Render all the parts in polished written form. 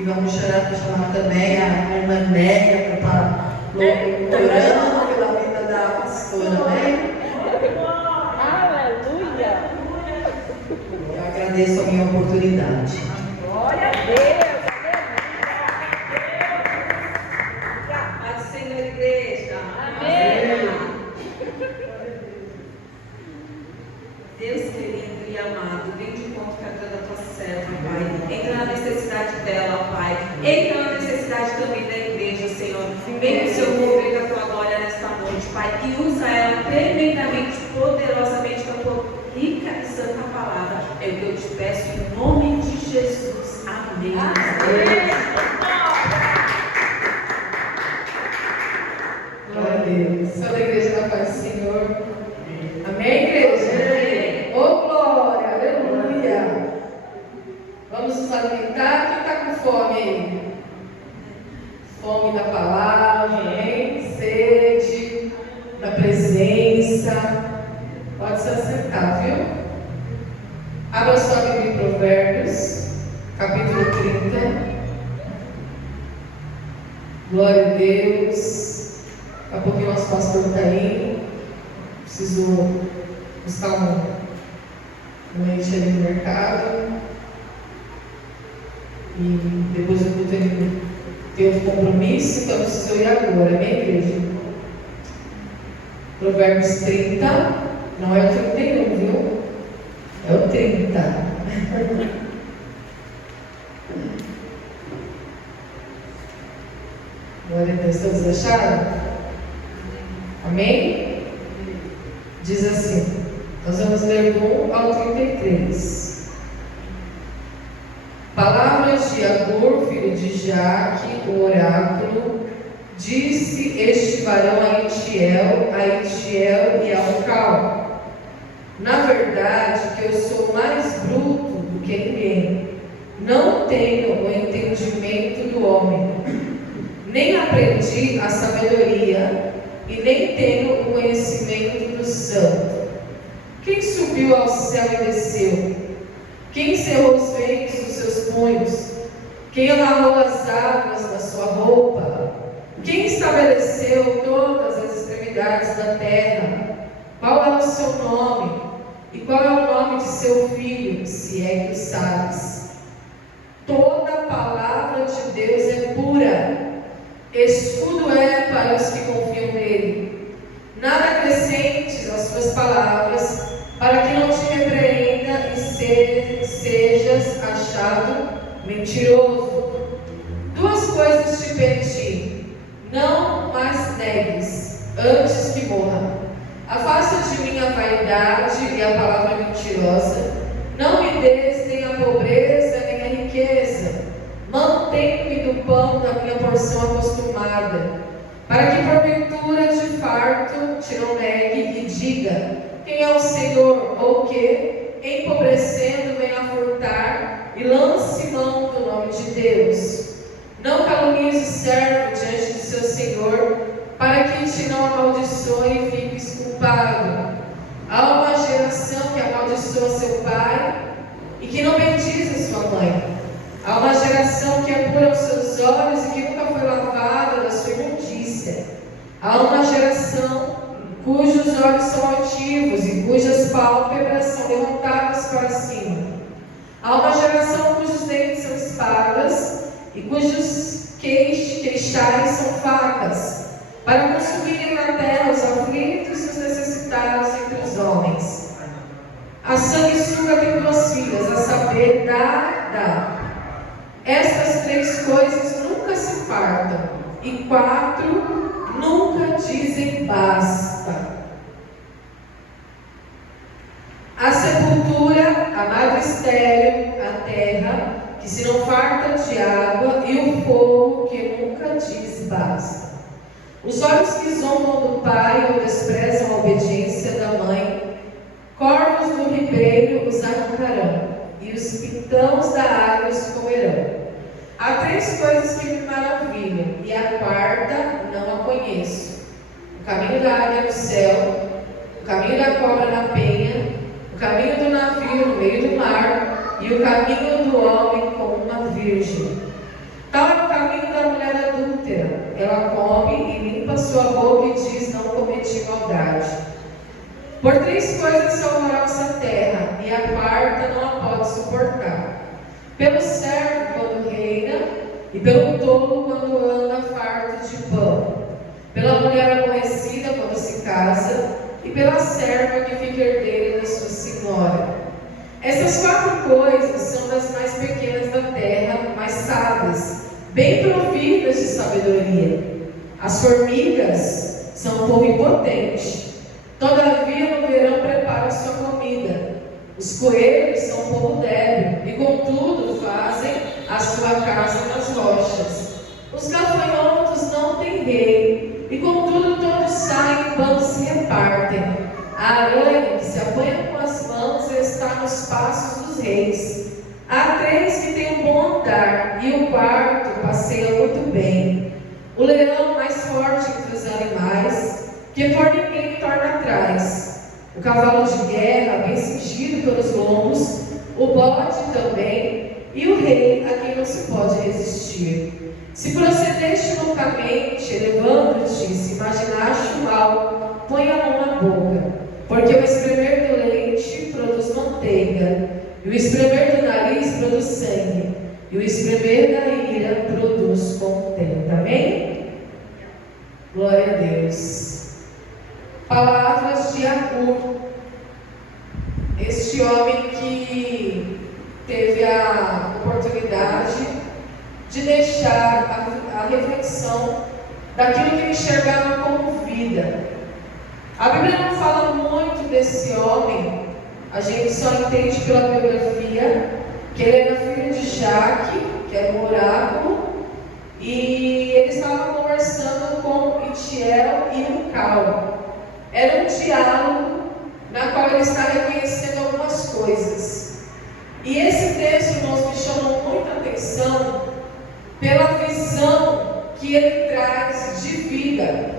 E vamos chamar também a irmã Néia para estar orando pela vida da pastora, né? Aleluia! Eu agradeço a minha oportunidade. Glória a Deus! Paz do Senhor, igreja. Amém. Deus querido e amado, vem de encontro com a vida da tua serva, Pai. Entra na necessidade dela, Pai. Entra na necessidade também da igreja, Senhor. Vem com o seu mover da tua glória nesta noite, Pai. E usa ela tremendamente, poderosamente com a tua rica e santa palavra. É o que eu te peço em nome de Jesus. Amém. Glória a Deus. Só da igreja da paz do Senhor. Amém, igreja? Ô, glória, aleluia. Vamos nos alimentar. Quem está com fome aí? Fome da palavra, hein? Sede da presença. Pode se assentar, viu? Abra sua Bíblia em Provérbios, capítulo 30. Glória a Deus. Daqui a pouquinho o nosso pastor está aí. Preciso buscar um leite ali no mercado. E depois eu vou ter outro compromisso, então eu preciso ir agora, amém, igreja? Provérbios 30, não é o 31, viu? É o 30. Glória a Deus, todos acharam? Amém? Diz assim, nós vamos ler do 1 ao 33. Palavras de Agur, filho de Jaque, o oráculo, disse este varão a Itiel e a Ucal: na verdade que eu sou mais bruto do que ninguém, não tenho o entendimento do homem, nem aprendi a sabedoria, e nem tenho o conhecimento do santo. Quem subiu ao céu e desceu? Quem cerrou os ventos dos seus punhos? Quem amarrou as águas da sua roupa? Quem estabeleceu todas as extremidades da terra? Qual é o seu nome? E qual é o nome de seu filho, se é que o sabes? Toda a palavra de Deus é pura, escudo é para os que confiam nele. Nada acrescentes às suas palavras, para que não te repreenda e sejas achado mentiroso. Duas coisas te pedi, não mais negues, antes que morra. Afasta de mim a vaidade e a palavra mentirosa. Não me des nem a pobreza nem a riqueza. Mantém-me do pão da minha porção acostumada, para que porventura de farto te não negue e diga: quem é o Senhor? Ou que, empobrecendo, venha furtar e lance mão do nome de Deus. Não calunies o servo diante de seu Senhor, para que te não amaldiçoe e fiques culpado. Há uma geração que amaldiçoa seu pai e que não bendiz a sua mãe. Há uma geração que apura os seus olhos e que nunca foi lavada da sua imundícia. Há uma geração cujos olhos são altivos e cujas pálpebras são levantadas para cima. Há uma geração cujos dentes são espadas e cujos queixais são facas, para consumirem na terra os aflitos e os necessitados entre os homens. A sanguessuga tem duas filhas, a saber, dá. Estas três coisas nunca se fartam, e quatro nunca dizem basta: a sepultura, a madre estéril, a terra, que se não farta de água, e o fogo, que nunca diz basta. Os olhos que zombam do pai ou desprezam a obediência da mãe, corvos do ribeiro os arrancarão, e os pitãos da água os comerão. Há três coisas que me maravilham, e a quarta não a conheço: o caminho da águia no céu, o caminho da cobra na penha, o caminho do navio no meio do mar, e o caminho do homem como uma virgem. da mulher adúltera. Ela come e limpa sua boca e diz: não cometi maldade. Por 3 coisas salvará-se a terra, e a quarta não a pode suportar: pelo servo quando reina, e pelo tolo quando anda farto de pão, pela mulher aborrecida quando se casa, e pela serva que fica herdeira da sua senhora. Essas 4 coisas são das mais pequenas da terra, mas sábias, bem providas de sabedoria. As formigas são povo impotente, todavia no verão preparam sua comida. Os coelhos são povo débil, e contudo fazem a sua casa nas rochas. Os gafanhotos não têm rei, e contudo todos saem quando se repartem. A aranha que se apanha com as mãos está nos passos dos reis. Há 3 que têm um bom andar, e o 4º passeia muito bem. O leão mais forte entre os animais, que por ninguém torna atrás. O cavalo de guerra, bem cingido pelos lombos, o bode também, e o rei, a quem não se pode resistir. Se procedeste loucamente, elevando-te, se imaginaste o mal, põe a mão na boca, porque o espremer do leite produz manteiga, e o espremer do nariz produz sangue, e o espremer da ira produz contento. Amém? Glória a Deus. Palavras de Agur, este homem que teve a oportunidade de deixar a reflexão daquilo que ele enxergava como vida. A Bíblia não fala muito desse homem, a gente só entende pela biografia que ele era filho de Jaque, que era um oráculo, e ele estava conversando com Itiel e Ucal. Era um diálogo na qual ele está reconhecendo algumas coisas. E esse texto, irmãos, me chamou muita atenção pela visão que ele traz de vida.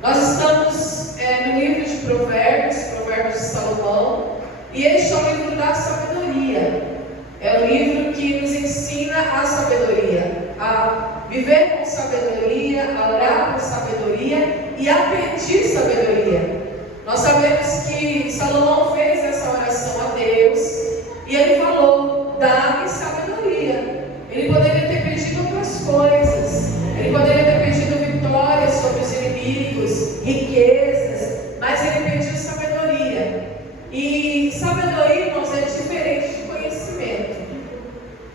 Nós estamos no livro de Provérbios, Provérbios de Salomão, e este é o livro da sabedoria. É o livro que nos ensina a sabedoria, a viver com sabedoria, a orar com sabedoria e a pedir sabedoria. Nós sabemos que Salomão fez essa oração a Deus e ele falou: dá-me sabedoria. Ele poderia ter pedido outras coisas, ele poderia ter pedido vitórias sobre os inimigos, riquezas, mas ele pediu sabedoria. E sabedoria, irmãos, é diferente de conhecimento.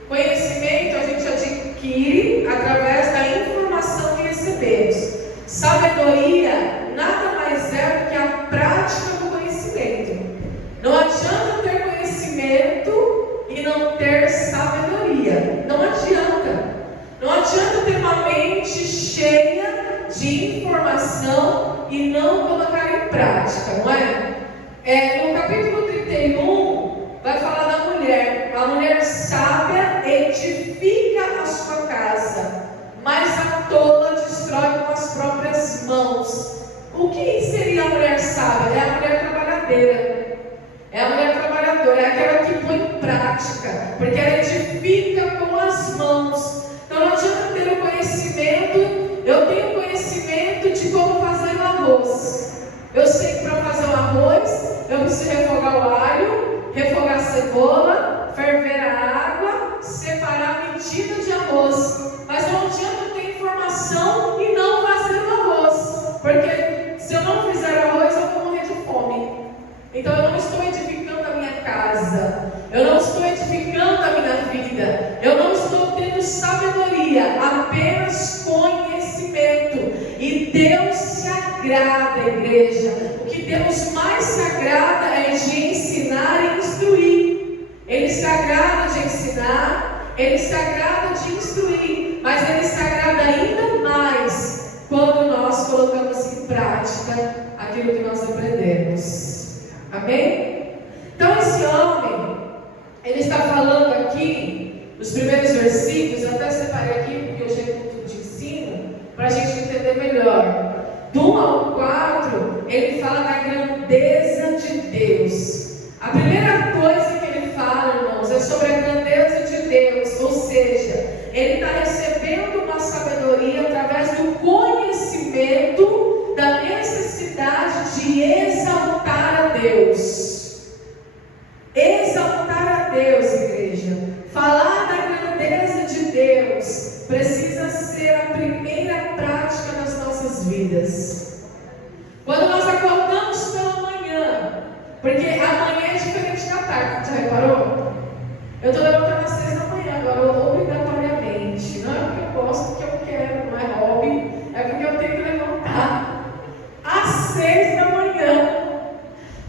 Conhecimento a gente adquire através da informação que recebemos. Sabedoria nada mais é do que a prática do conhecimento. Não adianta ter conhecimento e não ter sabedoria. Não adianta. Não adianta ter uma mente cheia de informação e não colocar em prática, não é? No capítulo 31, vai falar da mulher. A mulher sábia edifica a sua casa, mas a tola destrói com as próprias mãos. O que seria a mulher sábia? É a mulher trabalhadeira. É a mulher trabalhadora, é aquela que põe em prática, porque ela edifica com as mãos. Então não adianta ter o conhecimento. Eu tenho conhecimento de como fazer o arroz. Eu sei que para fazer o arroz, eu preciso refogar o alho, refogar a cebola, ferver a água, separar a medida de arroz. Mas não adianta eu ter informação e não fazer o arroz, porque se eu não fizer arroz, eu vou morrer de fome. Então eu não estou edificando a minha casa, eu não estou edificando a minha vida, eu não estou tendo sabedoria, apenas conhecimento. E Deus se agrada, igreja. O que Deus mais se agrada é de ensinar e instruir. Ele se agrada de ensinar, Ele se agrada de instruir, mas Ele se agrada ainda mais quando nós colocamos em prática aquilo que nós aprendemos. Amém? Então esse homem, ele está falando aqui, nos primeiros versículos, eu até separei aqui porque hoje é culto de ensino, para a gente entender melhor. Do 1 ao 4, ele fala da grandeza de Deus. A primeira coisa que ele fala, irmãos, é sobre a grandeza de Deus, ou seja, ele está recebendo uma a sabedoria através do conhecimento da necessidade de exaltar a Deus. Exaltar a Deus, igreja. Falar da grandeza de Deus precisa ser a primeira prática nas nossas vidas. Quando nós acordamos pela manhã, porque amanhã é diferente da tarde, já reparou? Eu estou levantando às 6 da manhã agora, obrigatoriamente. Não é porque eu gosto, porque eu quero, não é hobby, é porque eu tenho que levantar às 6 da manhã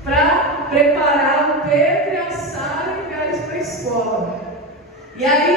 para preparar o Pedro e a Sara e enviar eles para a escola. E aí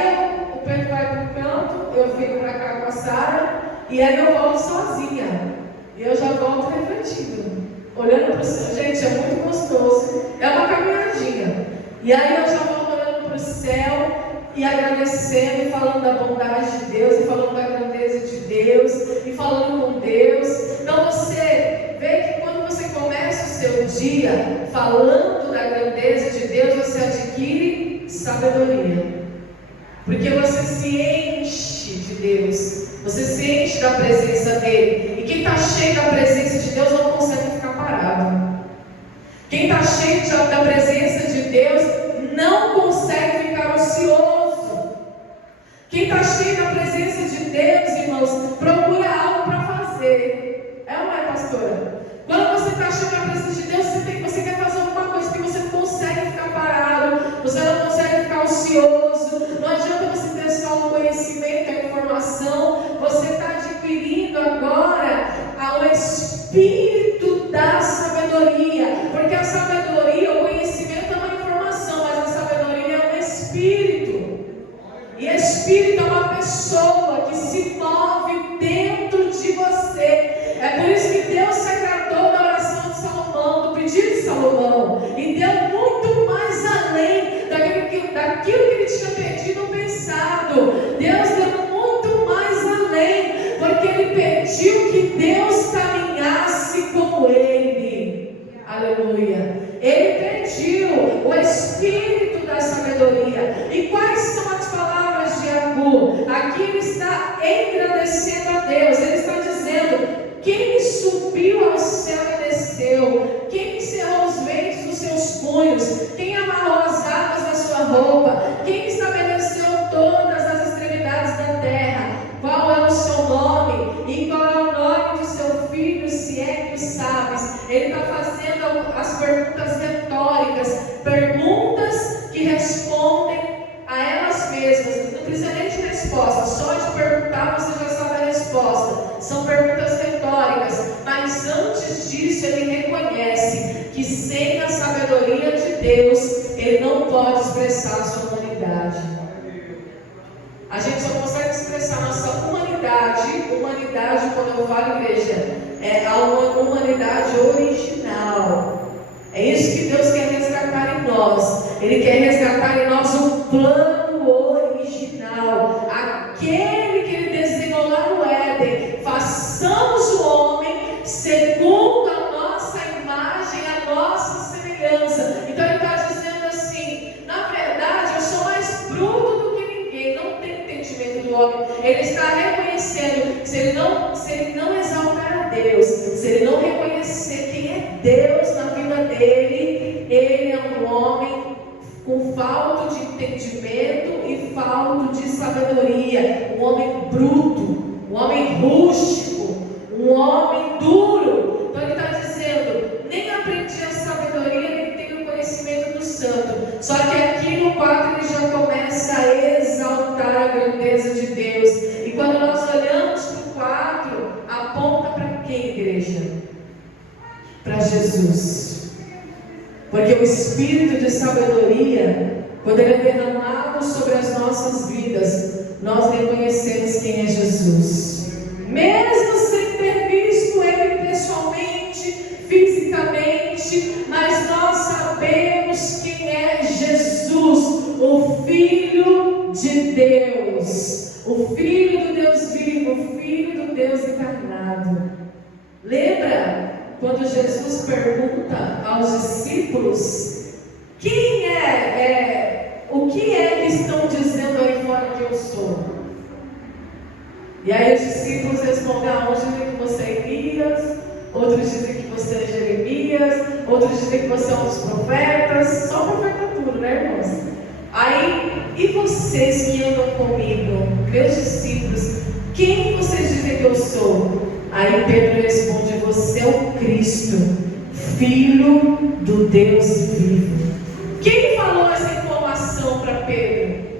o Pedro vai para o canto, eu fico para cá com a Sara, e aí eu volto sozinha. E eu já volto refletindo, olhando para o céu. Gente, é muito gostoso, é uma caminhadinha. E aí eu já volto olhando para o céu e agradecendo, e falando da bondade de Deus, e falando da grandeza de Deus, e falando com Deus. Então você vê que quando você começa o seu dia falando da grandeza de Deus, você adquire sabedoria. Porque você se enche de Deus, você se enche da presença dele. E quem está cheio da presença de Deus não consegue ficar parado. Quem está cheio da presença de Deus não consegue ficar ocioso. Quem está cheio da presença de Deus, irmãos, procura algo para fazer. É ou não é, pastora? Quando você está cheio da presença de Deus, você quer fazer alguma coisa que você não consegue ficar parado, você não consegue ficar ocioso. Não adianta você ter só o conhecimento, a informação. Você está adquirindo agora o espírito da sabedoria. Porque a sabedoria, o conhecimento é uma informação, mas a sabedoria é um espírito. E espírito é uma pessoa que se move dentro de você. É por isso que Deus se agradou da oração de Salomão, do pedido de Salomão, e deu muito mais além daquilo que ele tinha pedido ou pensado. Deus deu muito mais além, porque ele pediu que Deus caminhasse com ele. Aleluia. Ele pediu o espírito da sabedoria. E quais são as palavras de Agur? Aqui ele está engrandecendo a Deus. Ele está dizendo: quem subiu ao céu e desceu? Quem encerrou os ventos dos seus punhos? Quem amarrou as águas da sua roupa? Quem estabeleceu todas as extremidades da terra? Qual é o seu nome? E qual é o nome do seu filho, se é que o sabes? Ele está fazendo as perguntas retóricas, perguntas que respondem a elas mesmas. Não precisa nem de resposta, só de perguntar você já sabe a resposta. São perguntas retóricas, mas antes disso ele reconhece que sem a sabedoria de Deus ele não pode expressar a sua humanidade. A gente só consegue expressar nossa humanidade, quando eu falo igreja, é a humanidade original. É isso que Deus quer resgatar em nós. Ele quer resgatar em nós o plano original, aquele que ele desenhou lá no Éden. Façamos o homem segundo a nossa imagem, a nossa semelhança. Então ele está dizendo assim: na verdade eu sou mais bruto do que ninguém, não tem entendimento do homem. Ele está reconhecendo que se ele não exaltar a Deus, se ele não reconhecer quem é Deus na vida dele, ele é um homem com falta de entendimento e falta de sabedoria, um homem bruto, um homem rústico, um homem duro. Então ele está dizendo: nem aprendi a sabedoria, nem tenho o conhecimento do santo. Só que aqui no 4 ele já começa a exaltar a grandeza de Deus. E quando nós olhamos para o 4, aponta para quem, igreja? Para Jesus. Porque o espírito de sabedoria, quando ele é derramado sobre as nossas vidas, nós reconhecemos quem é Jesus. Mesmo sem ter visto ele pessoalmente, fisicamente, mas nós sabemos quem é Jesus, o Filho de Deus, o Filho do Deus vivo, o Filho do Deus encarnado. Lembra quando Jesus pergunta aos discípulos: quem o que é que estão dizendo aí fora que eu sou? E aí os discípulos respondem: uns dizem que você é Elias, outros dizem que você é Jeremias, outros dizem que você é um dos profetas. Só profeta tudo, né, irmãos? Aí, e vocês que andam comigo, meus discípulos, quem vocês dizem que eu sou? Aí Pedro responde: você é o Cristo, Filho do Deus vivo. Quem falou essa informação para Pedro?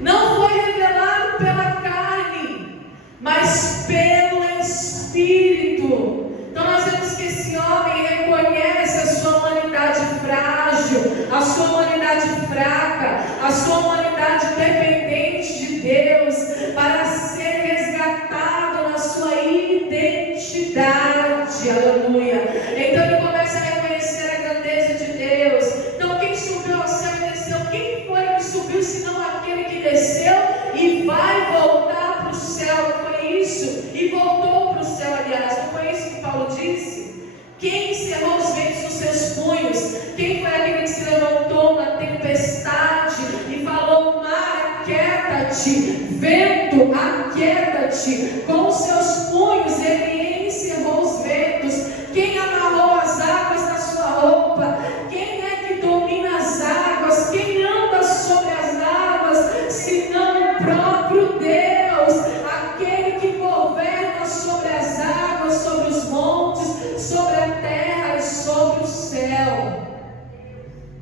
Não foi revelado pela carne, mas pelo Espírito. Então nós vemos que esse homem reconhece a sua humanidade frágil, a sua humanidade fraca, a sua humanidade dependente de Deus, para ser resgatado na sua identidade. Aleluia. Então ele começa a reconhecer a grandeza de Deus. Então quem subiu ao céu e desceu? Quem foi que subiu, senão aquele que desceu e vai voltar para o céu? Não foi isso? E voltou para o céu, aliás. Não foi isso que Paulo disse? Quem encerrou os ventos nos seus punhos? Quem foi aquele que se levantou na tempestade e falou: mar, aquieta-te, vento, aquieta-te? Com os seus punhos ele encerrou os ventos. Quem amarrou as águas na sua roupa? Quem é que domina as águas? Quem anda sobre as águas, senão o próprio Deus? Aquele que governa sobre as águas, sobre os montes, sobre a terra e sobre o céu.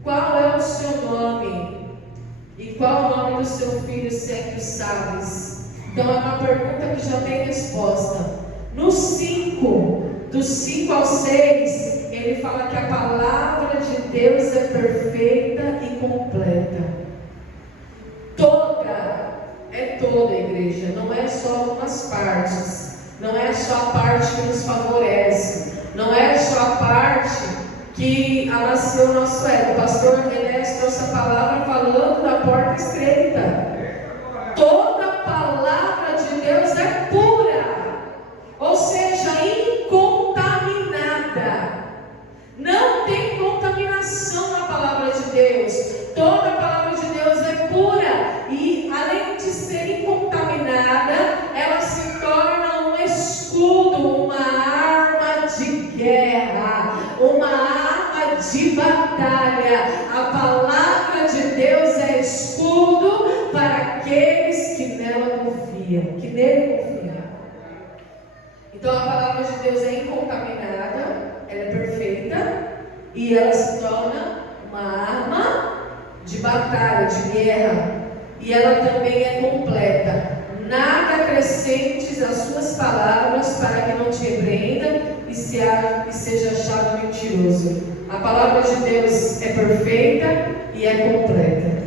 Qual é o seu nome? E qual o nome do seu filho, se é que o sabes? Então é uma pergunta que já tem resposta. No 5, dos 5 ao 6, ele fala que a palavra de Deus é perfeita e completa. Toda a igreja, não é só algumas partes, não é só a parte que nos favorece, não é só a parte que amacia o nosso ego. O pastor Enes trouxe a palavra falando da porta estreita. Toda a palavra de Deus é pura, ou seja, incontaminada. Não tem contaminação na palavra de Deus. Toda a palavra de Deus é pura e, além de ser incontaminada, ela se torna um escudo, uma arma de guerra, uma arma de batalha. A palavra de Deus é escudo para aqueles que nela confiam, que nele confiam. Então a palavra de Deus é incontaminada, ela é perfeita e ela se torna uma arma de batalha, de guerra. E ela também é completa. Nada acrescentes às suas palavras para que não te repreenda e seja achado mentiroso. A palavra de Deus é perfeita e é completa.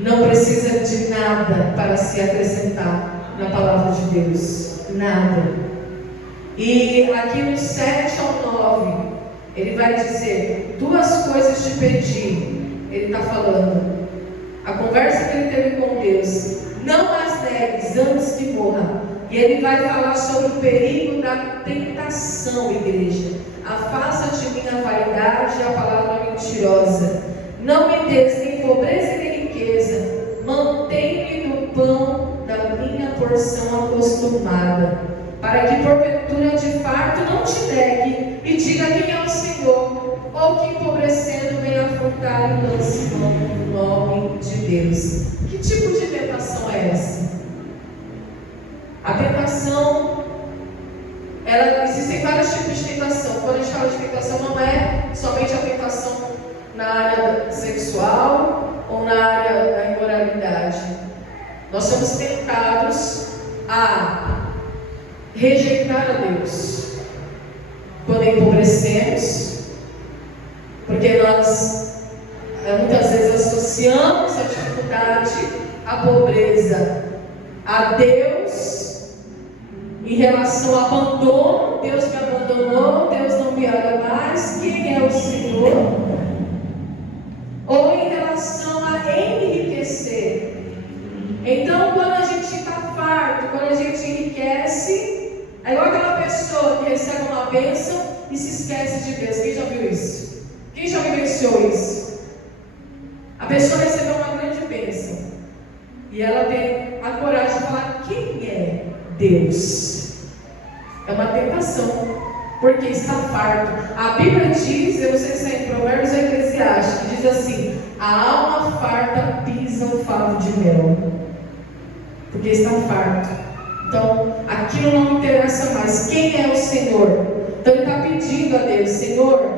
Não precisa de nada para se acrescentar na palavra de Deus. Nada. E aqui no 7 ao 9, ele vai dizer: duas coisas te pedi. Ele está falando. A conversa que ele teve com Deus: não as negues antes que morra. E ele vai falar sobre o perigo da tentação, igreja. Afasta de mim a vaidade e a palavra mentirosa. Não me des nem pobreza nem riqueza. Mantém-me no pão da minha porção acostumada, para que porventura de farto não te negue e diga quem é o Senhor, ou que empobrecendo venha furtar e lance mão no nome de Deus. Que tipo de tentação é essa? A tentação, existem vários tipos de tentação. Quando a gente fala de tentação, não é somente a tentação na área sexual ou na área da imoralidade. Nós somos tentados a rejeitar a Deus quando empobrecemos, porque nós muitas vezes associamos a dificuldade, a pobreza a Deus em relação ao abandono. Deus me abandonou, Deus não me ama mais, quem é o Senhor? Ou em relação a enriquecer. Então, quando a gente está farto, quando a gente enriquece, é igual aquela pessoa que recebe uma bênção e se esquece de Deus. Quem já viu isso? Quem já vivenciou isso? A pessoa recebeu uma grande bênção e ela tem a coragem de falar: quem é Deus. É uma tentação, porque está farto. A Bíblia diz, eu não sei se é em Provérbios ou Eclesiastes, que diz assim: a alma farta pisa o favo de mel, porque está farto. Então, aquilo não me interessa mais. Quem é o Senhor? Então, ele está pedindo a Deus: Senhor,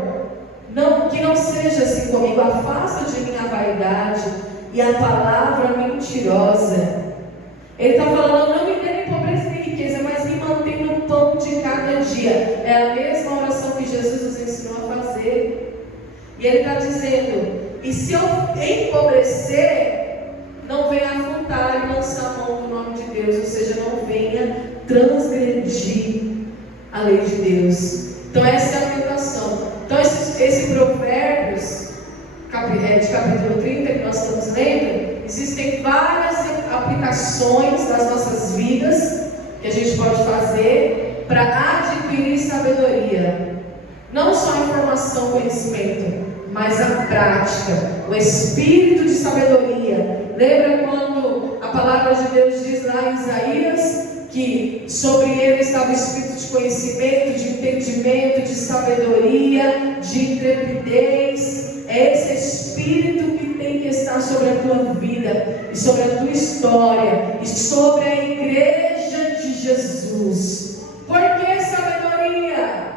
não, que não seja assim comigo, afasta de mim a vaidade e a palavra mentirosa. Ele está falando: não me dê nem pobreza nem riqueza, mas me mantenha no pão de cada dia. É a mesma oração que Jesus nos ensinou a fazer. E ele está dizendo: e se eu empobrecer, não venha afrontar e lançar a mão do nome de Deus, ou seja, não venha transgredir a lei de Deus. Então essa é a tentação. Então esse Provérbios de capítulo 30 que nós estamos lendo, existem várias aplicações das nossas vidas que a gente pode fazer para adquirir sabedoria. Não só informação, conhecimento, mas a prática, o espírito de sabedoria. Lembra quando a palavra de Deus diz lá em Isaías que sobre ele estava o espírito de conhecimento, de entendimento, de sabedoria, de intrepidez? É esse espírito que tem que estar sobre a tua vida, e sobre a tua história, e sobre a igreja de Jesus. Por que sabedoria?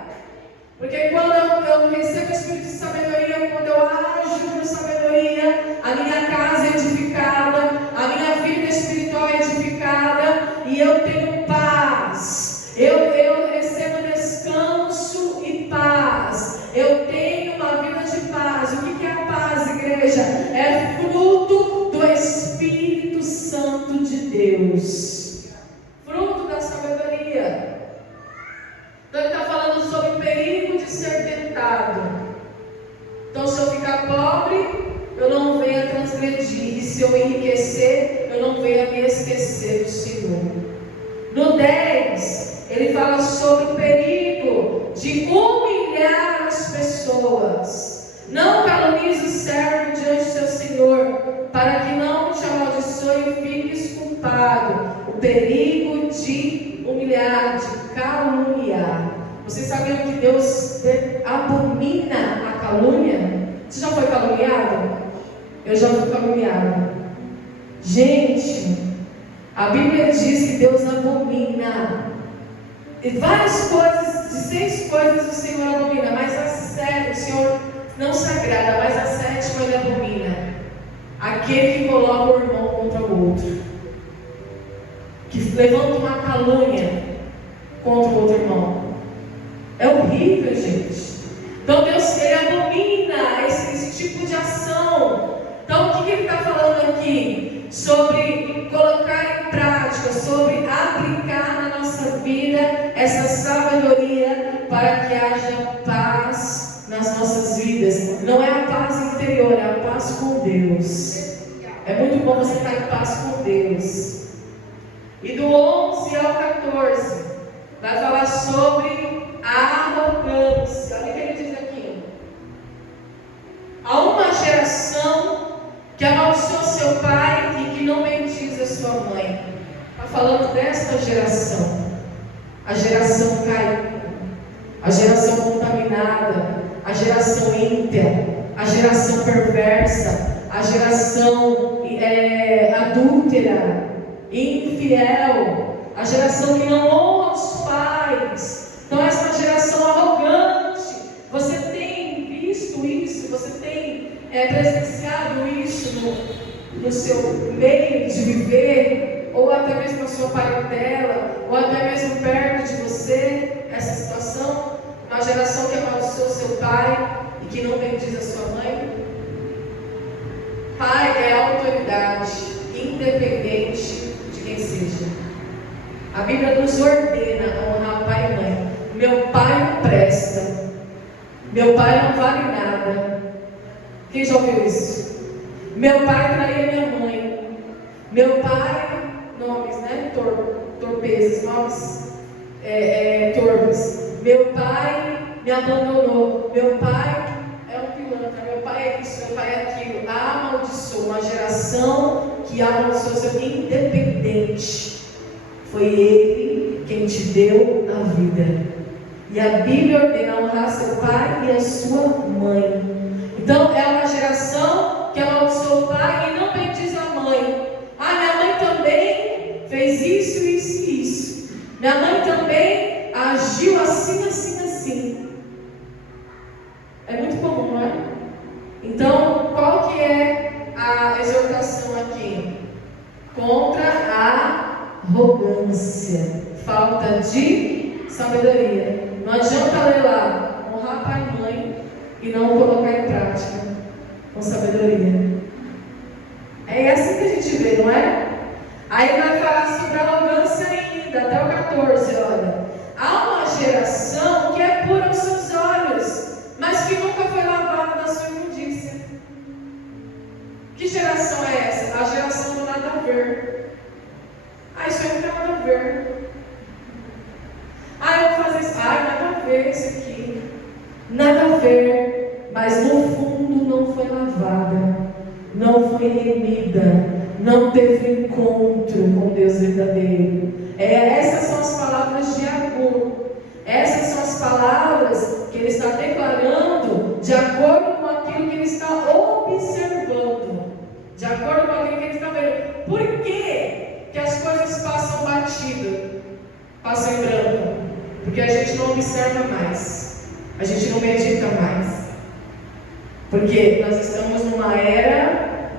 Porque quando eu recebo o espírito de sabedoria, quando eu ajo com sabedoria, a minha casa é edificada, a minha vida espiritual é edificada, e eu tenho paz, eu recebo descanso e paz, eu tenho uma vida de paz. O que é a paz, igreja? É fruto do Espírito Santo de Deus, fruto da sabedoria. Então ele está falando sobre o perigo de ser tentado. Então, se eu ficar pobre, eu não venho a transgredir, e se eu enriquecer, eu não venho a me esquecer do Senhor. No 10, ele fala sobre o perigo de humilhar as pessoas. Não calunize o servo diante do seu Senhor, para que não te amaldiçoe e fiques culpado. O perigo de humilhar, de caluniar. Vocês sabiam que Deus abomina a calúnia? Você já foi caluniado? Eu já fui caluniado. Gente, a Bíblia diz que Deus abomina. E várias coisas, de 6 coisas o Senhor abomina, mas a 7, o Senhor não se agrada, mas a 7ª ele abomina. Aquele que coloca o irmão contra o outro, que levanta uma calúnia contra o outro irmão. É horrível, gente. Então Deus, ele abomina esse tipo de ação. Então o que ele está falando aqui? Sobre colocar em prática, sobre aplicar na nossa vida essa sabedoria para que haja paz nas nossas vidas. Não é a paz interior, é a paz com Deus. É muito bom você estar em paz com Deus. E do 11 ao 14 vai falar sobre a arrogância. Olha o que ele diz aqui. Há uma geração que amaldiçoa seu pai e que não bendiz a sua mãe. Está falando desta geração. A geração caída, a geração contaminada, a geração ímpia, a geração perversa, a geração adúltera, infiel, a geração que não honra os pais. Então essa geração arrogante, você tem visto isso, você tem presenciado isso no seu meio de viver, ou até mesmo na sua parentela, ou até mesmo perto de você, essa situação? Uma geração que amaldiçoa seu pai e que não bendiz a sua mãe. Pai é autoridade, independente de quem seja. A Bíblia nos ordena a honrar pai e mãe. Meu pai não presta, meu pai não vale nada. Quem já ouviu isso? Meu pai traía minha mãe. Meu pai, nomes, né? Torpezes, nomes torpes. Meu pai me abandonou. Meu pai é um pilantra. Meu pai é isso, meu pai é aquilo. Amaldiçoa uma geração que amaldiçoa seu independente. Foi Ele quem te deu a vida. E a Bíblia ordena honrar seu pai e a sua mãe. Então é uma geração que amaldiçoou o pai e não bendiz a mãe. Ah, minha mãe também fez isso, isso e isso. Minha mãe também agiu assim, assim, assim. É muito comum, não é? Então, qual que é a exortação aqui? Contra a arrogância, falta de sabedoria. Não adianta ler lá, honrar pai e mãe e não colocar em prática com sabedoria. É assim que a gente vê, não é? Aí vai falar sobre a arrogância ainda, até o 14, olha. Há uma geração que é pura aos seus olhos, mas que nunca foi lavada da sua imundícia. Que geração é essa? A geração do nada a ver. Ah, isso aí não tem nada a ver. Ah, eu vou fazer isso. Ah, nada a ver isso aqui. Nada a ver. Mas no fundo não foi lavada, não foi remida, não teve encontro com Deus verdadeiro. Essas são as palavras de Agur. Essas são as palavras que ele está declarando de acordo com aquilo que ele está observando, de acordo com aquilo que ele está vendo. Por que as coisas passam batido, passam em branco? Porque a gente não observa mais, a gente não medita mais. Porque nós estamos numa era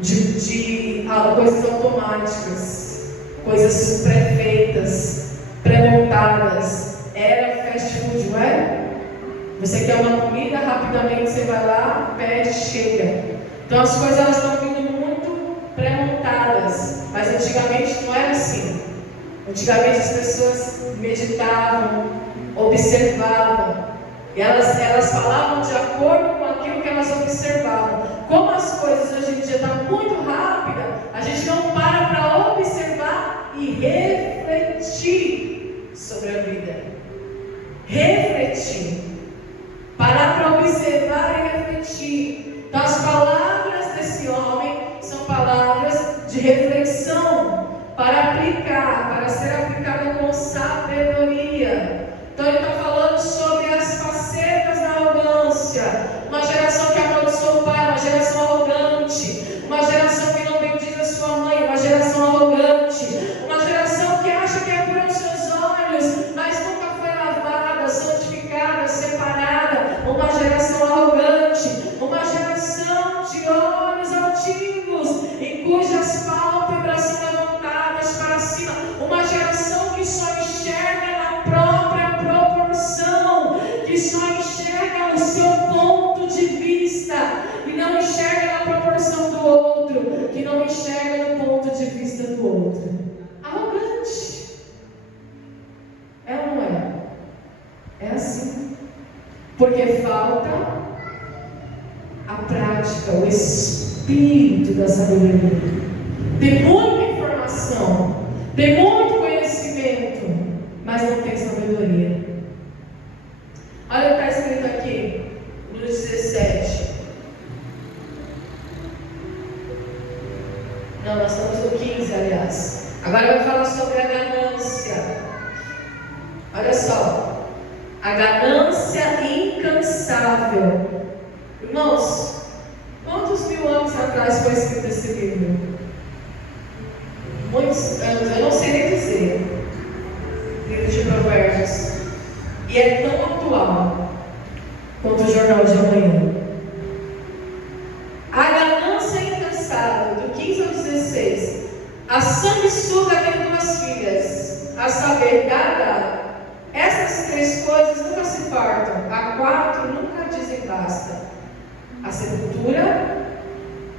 de coisas automáticas, coisas pré-feitas, pré-montadas. Era fast food, não é? Você quer uma comida, rapidamente você vai lá, pede, chega. Então as coisas elas estão vindo muito pré-montadas, mas antigamente não era assim. Antigamente as pessoas meditavam, observavam, e elas falavam de acordo com aquilo que elas observavam. Como as coisas hoje em dia estão muito rápidas, a gente não para observar e refletir sobre a vida. Refletir. Parar para observar e refletir. Então as palavras desse homem são palavras de reflexão para aplicar, para ser aplicada com sabedoria. Então ele está falando sobre as facetas da arrogância. Uma geração que amaldiçoou o pai, uma geração arrogante. Uma geração que não bendiz a sua mãe, uma geração arrogante. Uma geração que acha que é por aos seus olhos, mas nunca foi lavada, santificada, separada. Uma geração arrogante. Uma geração de olhos altivos, em cujas pálpebras são levantadas para cima. Uma geração que só enxerga na própria proporção, que só enxerga o seu ponto de vista e não enxerga na proporção do outro, que não enxerga no ponto de vista do outro. Arrogante. É ou não é? É assim. Porque falta a prática, o espírito da sabedoria. Tem muita informação, tem muito conhecimento, mas não tem sabedoria. Olha o que está escrito aqui, no 17. Não, nós estamos no 15, aliás. Agora vai falar sobre a ganância. Olha só. A ganância incansável. Irmãos, quantos mil anos atrás foi escrito esse livro? Muitos anos, eu não sei nem dizer. Livro de Provérbios. E é tão atual quanto o Jornal de Amanhã. A ganância incansável, do 15 ao 16. A sanguessuga tem 2 filhas, a saber, Dada. Essas 3 coisas nunca se fartam, a 4 nunca dizem basta. A sepultura,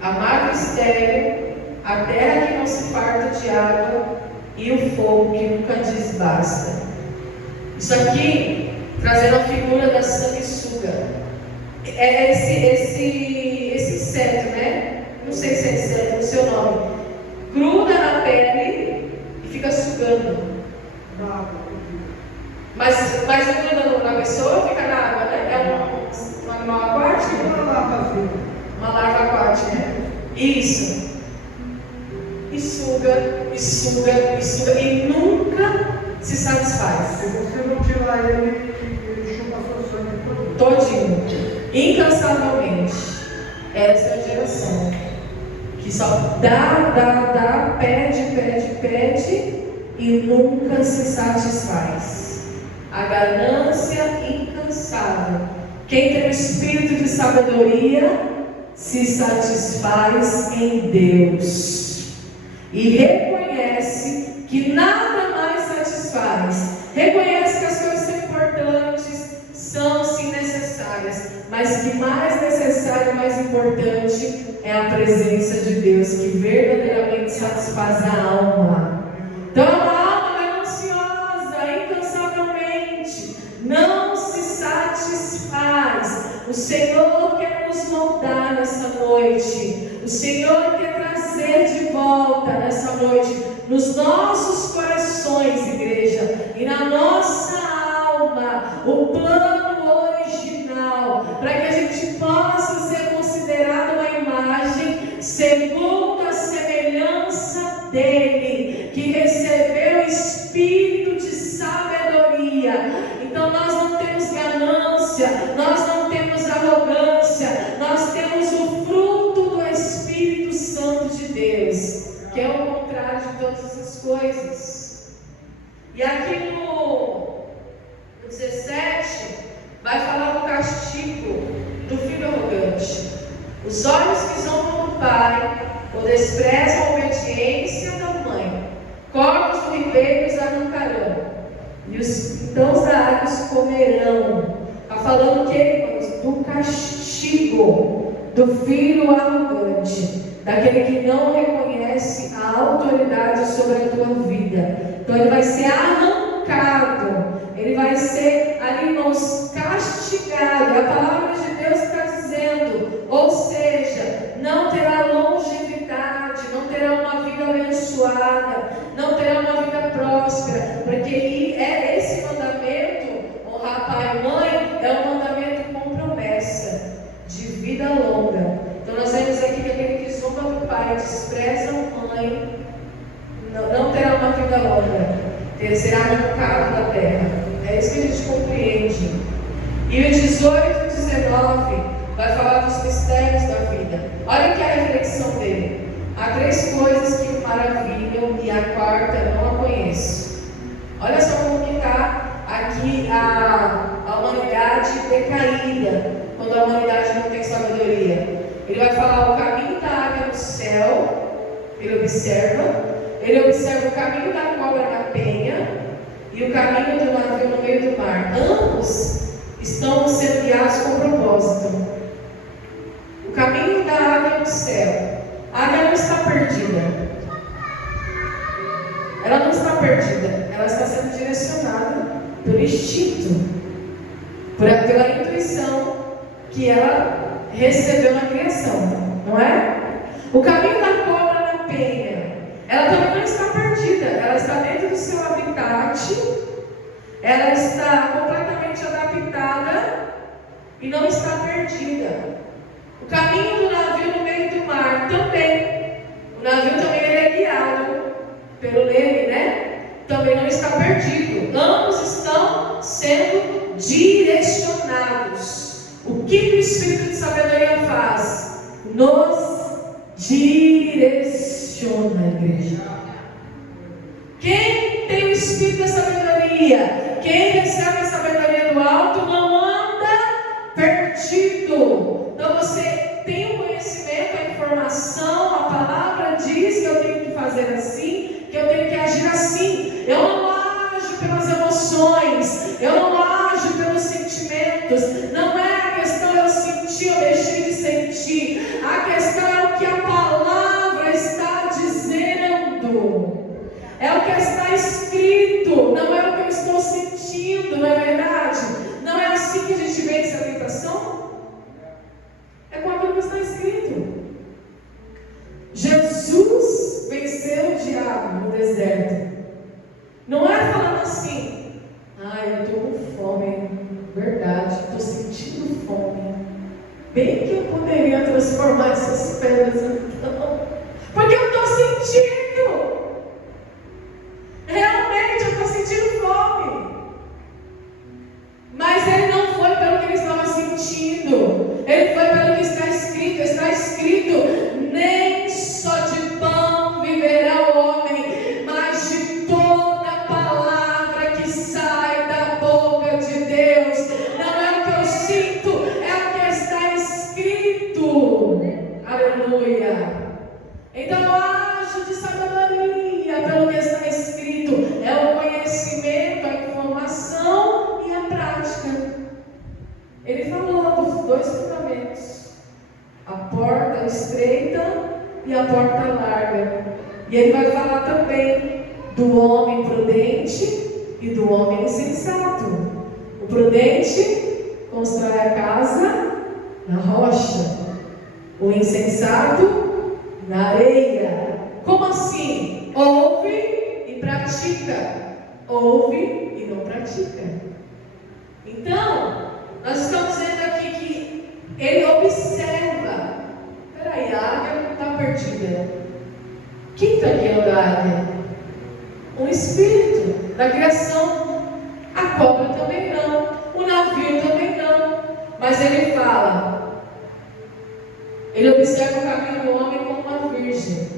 a magra estéril, a terra que não se farta de água e o fogo que nunca diz basta. Isso aqui, trazendo a figura da sanguessuga. É esse inseto, né? Não sei se é inseto, não sei o nome. Gruda na pele e fica sugando. Mas não gruda na pessoa ou fica na água, né? É um animal aquático? Uma larva aquática. Isso. e suga, e suga, e suga, e nunca se satisfaz. Se você não tirar ele chupa seu sangue Todinho, incansavelmente. Essa é a geração que só dá, pede e nunca se satisfaz. A ganância incansável. Quem tem o espírito de sabedoria se satisfaz em Deus e reconhece que nada mais satisfaz. Reconhece que as coisas são importantes, são sim necessárias, mas que mais necessário e mais importante é a presença de Deus, que verdadeiramente satisfaz a alma. Então, a alma gananciosa, incansavelmente, não se satisfaz. O Senhor quer nos moldar nessa noite. O Senhor quer trazer de volta nessa noite, nos nossos corações, igreja, e na nossa alma, o plano original, para que a gente possa ser considerado uma imagem segundo a semelhança dele, que recebeu o espírito de sabedoria. Então nós não temos ganância, nós não temos arrogância, nós temos o fruto do Espírito Santo de Deus, que é o contrário de todas essas coisas. E aqui no 17 vai falar do castigo do filho arrogante. Os olhos que zombam do pai, ou desprezam a obediência da mãe, corpos do ribeiro os arrancarão, e então os águas comerão. Está falando que do castigo do filho arrogante, daquele que não reconhece a autoridade sobre a tua vida. Então ele vai ser arrancado, ele vai ser, ali, irmãos, castigado. É a palavra de Deus que está dizendo. Ou seja, não terá longevidade, não terá uma vida abençoada, não terá uma vida próspera, porque é esse mandamento, honrar pai e mãe, é um mandamento com promessa de vida longa. Então nós vemos aqui que aquele que zomba do pai, despreza a mãe, não terá uma vida longa, ele será arrancado da terra. É isso que a gente compreende. E o 18 e 19 vai falar dos mistérios da vida. Olha aqui a reflexão dele. Há 3 coisas que o maravilham e a quarta eu não a conheço. Olha só como que está aqui a humanidade decaída, quando a humanidade não tem sabedoria. Ele vai falar o caminho da águia no céu, ele observa o caminho da cobra na penha e o caminho do navio no meio do mar. Ambos estão sendo guiados com propósito. O caminho da águia no céu. A águia não está perdida. Ela não está perdida. Ela está sendo direcionada pelo instinto, pela intuição que ela recebeu na criação, não é? O caminho da cobra na penha, ela também não está perdida, ela está dentro do seu habitat, ela está completamente adaptada e não está perdida. O caminho do navio no meio do mar também, o navio também é guiado pelo leme, né? Também não está perdido, ambos estão sendo direcionados. O que o Espírito de sabedoria faz? Nos direciona, igreja. Quem tem o Espírito da sabedoria, quem recebe a sabedoria do alto, não anda perdido. Então você tem o conhecimento, a informação, a palavra diz que eu tenho que fazer assim, que eu tenho que agir assim. Eu não ajo pelas emoções, eu não ajo pelos sentimentos. Não é a questão eu sentir ou deixei de sentir. A questão é o que a palavra está dizendo. É o que está escrito, não é o que eu estou sentindo, não é verdade? Não é assim que a gente vence a tentação? É com aquilo que está escrito. Jesus venceu o diabo no deserto. Não é falando assim, eu estou com fome, verdade, estou sentindo fome. Bem que eu poderia transformar essas pedras então, porque eu estou sentindo. de sabedoria, pelo que está escrito, é o conhecimento, a informação e a prática. Ele falou dos dois fundamentos: a porta estreita e a porta larga. E ele vai falar também do homem prudente e do homem insensato. O prudente constrói a casa na rocha, o insensato na areia. Como assim? Ouve e pratica. Ouve e não pratica. Então, nós estamos vendo aqui que ele observa. Peraí, a águia está perdida. Quem está guiando a águia? Um espírito da criação. A cobra também não. O navio também não. Mas ele fala. Ele observa o caminho do homem como uma virgem.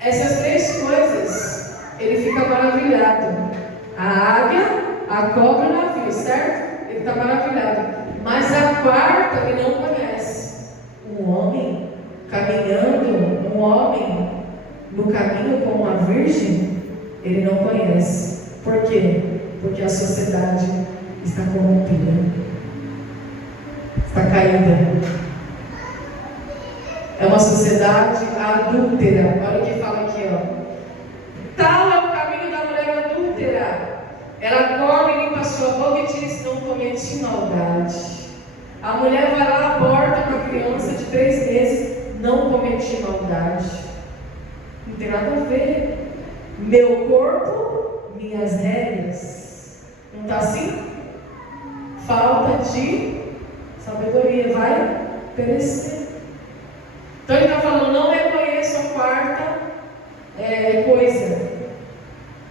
Essas três coisas, ele fica maravilhado. A águia, a cobra e o navio, certo? Ele está maravilhado. Mas a quarta ele não conhece. Um homem caminhando, um homem no caminho como uma virgem, ele não conhece. Por quê? Porque a sociedade está corrompida, está caída. É uma sociedade adúltera. Olha o que fala aqui, ó. Tal é o caminho da mulher adúltera. Ela come, limpa a sua boca e diz: não cometi maldade. A mulher vai lá, aborta uma criança de 3 meses: não cometi maldade. Não tem nada a ver. Meu corpo, minhas regras. Não está assim? Falta de sabedoria, vai perecer. Então ele está falando: não reconheço a quarta coisa.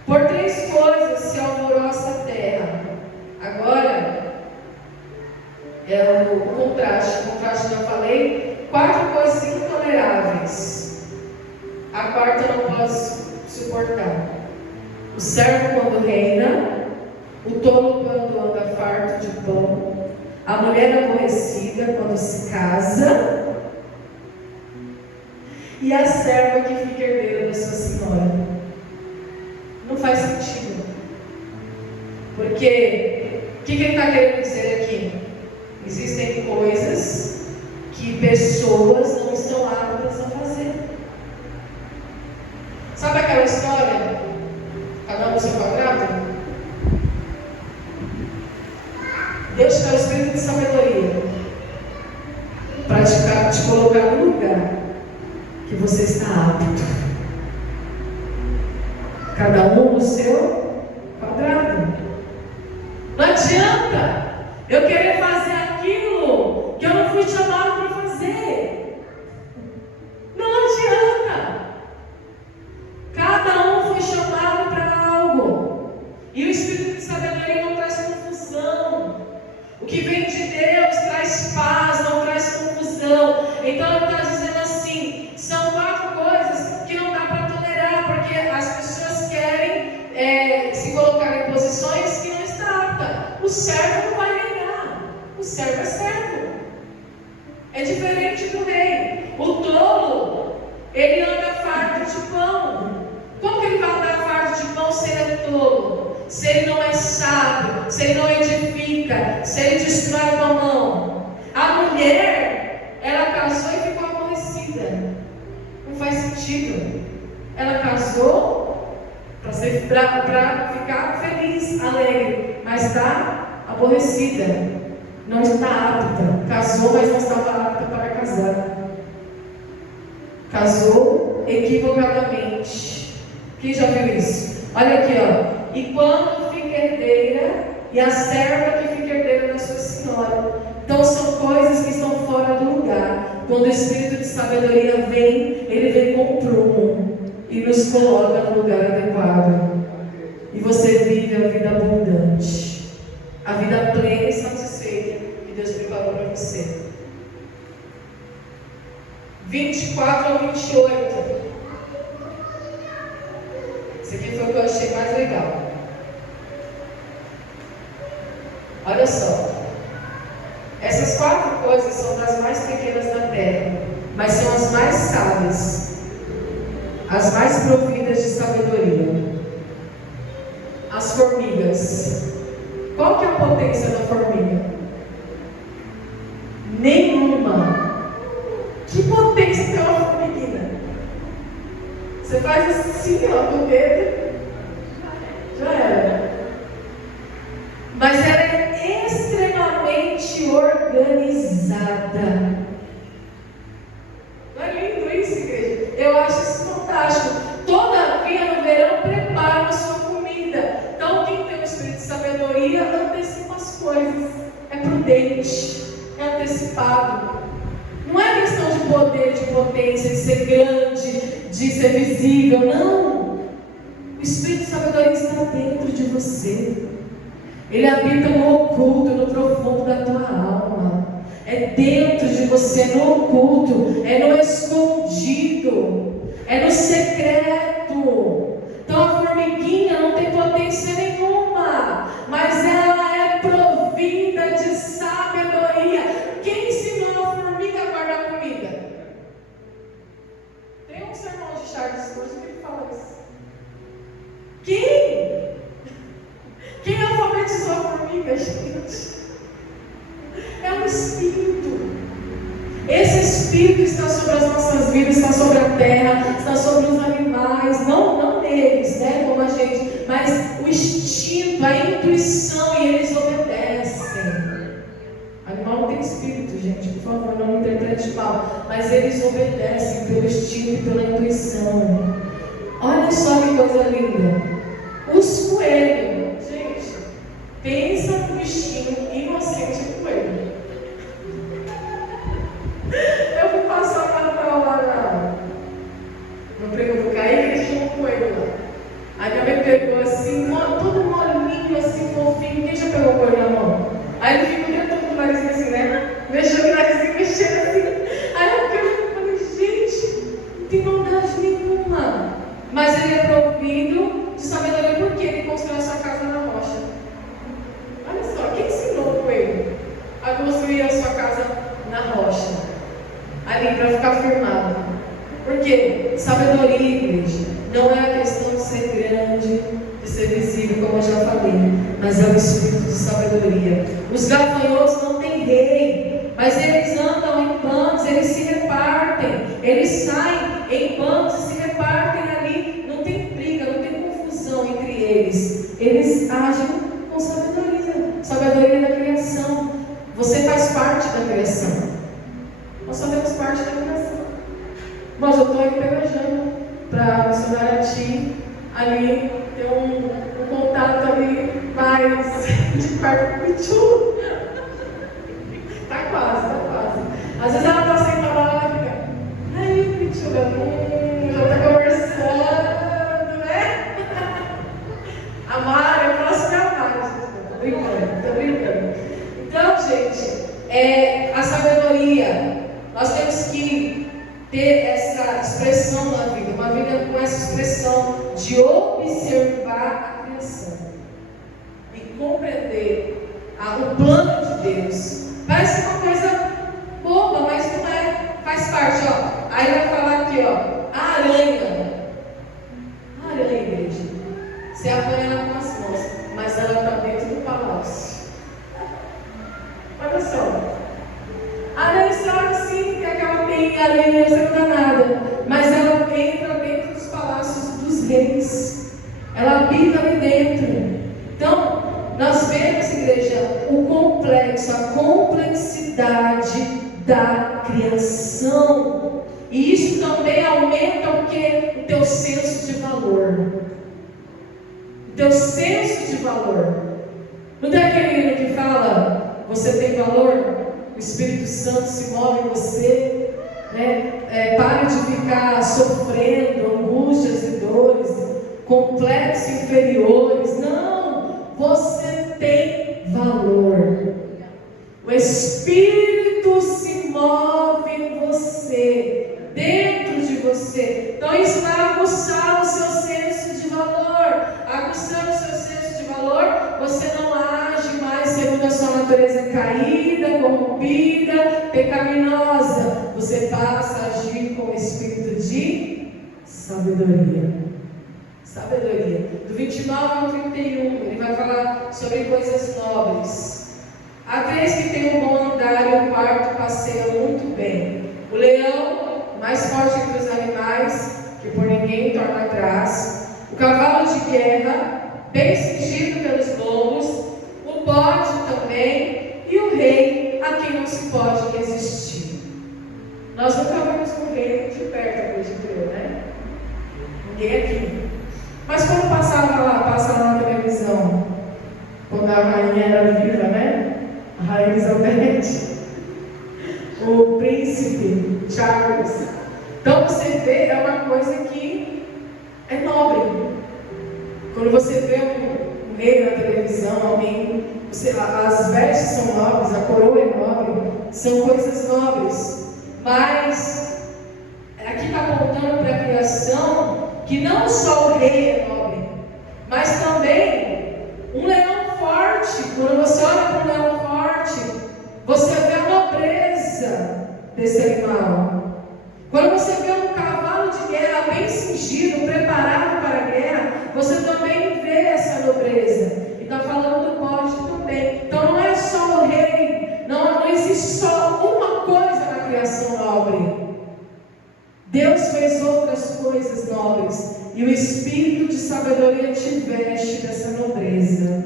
Por 3 coisas se alvoroça a terra. Agora é o contraste. O contraste já falei. 4 coisas intoleráveis. A quarta não posso suportar. O servo quando reina, o tolo quando anda farto de pão, a mulher aborrecida quando se casa, e a serva que fica herdeira da sua senhora. Não faz sentido. Porque o que ele está querendo dizer aqui? Existem coisas que pessoas não estão aptas a fazer. Sabe aquela história? Cada um no seu quadrado? Deus te dá o espírito de sabedoria para te colocar no lugar que você está apto. Cada um no seu quadrado. Não adianta eu querer fazer aquilo que eu não fui chamado para fazer. Não adianta. Cada um foi chamado para algo. E o espírito de sabedoria não traz confusão. O que vem de Deus traz paz, não traz confusão. Então ele está dizendo assim: são 4 coisas que não dá para tolerar, porque as pessoas querem se colocar em posições que não está apta. O servo não vai negar. O servo é servo. É diferente do rei. O tolo, ele anda farto de pão. Como que ele vai andar farto de pão se ele é tolo? Se ele não é sábio, se ele não edifica, se ele destrói com a mão. A mulher, ela casou e ficou aborrecida. Não faz sentido. Ela casou para ficar feliz, alegre, mas está aborrecida. Não está apta. Casou, mas não estava apta para casar. Casou equivocadamente. Quem já viu isso? Olha aqui, ó. E quando fica herdeira, e a serva que fica herdeira da sua senhora. Então são coisas que estão fora do lugar. Quando o espírito de sabedoria vem, ele vem com prumo e nos coloca no lugar adequado. E você vive a vida abundante, a vida plena e satisfeita que Deus preparou para você. 24 ao 28. Esse aqui foi o que eu achei mais legal. Olha só. Essas 4 coisas são das mais pequenas da terra, mas são as mais sábias. as mais providas de sabedoria. As formigas. Qual que é a potência da formiga? Nenhuma. Que potência tem uma formiguinha? Você faz assim, ó, com o dedo, já era. Mas ela é extremamente organizada. Não é lindo isso, igreja? Eu acho isso fantástico. Todavia, no verão, prepara a sua comida. Então, quem tem o espírito de sabedoria, antecipa as coisas. É prudente, é antecipado. Não é questão de poder, de potência, de ser grande, de ser visível. Não. O espírito de sabedoria está dentro de você. Ele habita no oculto, no profundo da tua alma. É dentro de você, no oculto, é no escondido, é no secreto. Então a formiguinha não tem potência nenhuma, mas ela é provida de sabedoria. Quem ensinou a formiga a guardar comida? Tem um sermão de Charles Spurgeon que ele fala isso. Quem? Quem alfabetizou a formiga, gente? É o Espírito. Esse Espírito está sobre as nossas vidas, está sobre a terra, está sobre os animais, não neles, né, como a gente, mas o instinto, a intuição, e eles obedecem. Animal não tem espírito, gente, por favor, não me interprete mal, mas eles obedecem pelo instinto e pela intuição. Olha só que coisa linda. Os coelhos, gente, pensa no bichinho inocente do coelho. Eu fui passar o Natal lá no prego do Caí, e tinha um coelho lá. Aí minha mãe pegou assim, todo molinho, assim, fofinho. Quem já pegou o coelho na mão? Aí ele fica dentro do narizinho assim, né? Mexendo o narizinho, mexendo assim. Aí eu falei, gente, não tem maldade nenhuma. Mas ele é provido de sabedoria porque ele construiu a sua casa na rocha. Olha só, quem ensinou o coelho a construir a sua casa na rocha? Ali, para ficar firmado. Porque sabedoria, igreja, não é a questão de ser grande, de ser visível, como eu já falei, mas é o espírito de sabedoria. Os gafanhotos não têm rei, mas eles andam em bandos, eles se repartem, eles saem em bandos e se repartem ali. Não tem briga, não tem confusão entre eles. Eles agem com sabedoria, sabedoria da criação. Você faz parte da criação. Nós fazemos parte da criação. Mas eu estou aí pelejando para missionária Ti ali ter um contato ali mais de perto com o Pichu. Tá quase. Às vezes ela está sentada lá e fica, aí Pichu, já está conversando, né? A Mari, eu posso me amar, gente. Tô brincando. Então, gente, a sabedoria, nós temos que ter essa expressão na vida, uma vida com essa expressão de observar a criação e compreender o plano de Deus. Parece uma coisa boba, mas não é, faz parte, ó. Aí vai falar aqui, ó, a aranha, igreja, você apanha ela com as mãos, mas ela está dentro do palácio. Olha só. A aranha sabe assim que ela tem aranha, você não dá nada, mas ela entra dentro dos palácios dos reis, ela habita ali dentro. Então, nós vemos, igreja, o complexo, a complexidade da criação, e isso também aumenta o que? O teu senso de valor. O teu senso de valor. Não tem aquele livro que fala, você tem valor? O Espírito Santo se move em você, né? Pare de ficar sofrendo angústias e dores, complexos inferiores. Não, você tem valor. O Espírito se move em você, dentro de você. Então isso vai aguçar o seu senso de valor. Aguçando o seu senso de valor, você não age mais segundo a sua natureza caída, corrompida, pecaminosa. Você passa a agir com o espírito de Sabedoria. Sabedoria. Do 29 ao 31, ele vai falar sobre coisas nobres. Há três que têm um bom andar e o quarto passeia muito bem. O leão, mais forte entre os animais, que por ninguém torna atrás. O cavalo de guerra, bem cingido pelos lombos. O bode também. E o rei, a quem não se pode resistir. Nós nunca vimos um rei de perto, acredito eu, né? Ninguém aqui. Mas quando passava na televisão, quando a rainha era viva, né? A rainha Elizabeth, o príncipe Charles. Então você vê, é uma coisa que é nobre. Quando você vê um rei na televisão, alguém, as vestes são nobres, a coroa é nobre, são coisas nobres. Mas aqui está apontando para a criação que não só o rei é nobre, mas também um leão forte. Quando você olha para um leão forte, você vê a nobreza desse animal. Quando você vê um cavalo de guerra bem cingido, preparado para a guerra, você também vê essa nobreza. E está falando do bode também. Então não é só o rei, não existe só uma coisa na criação nobre. Deus fez outras coisas nobres, e o espírito de sabedoria te veste dessa nobreza.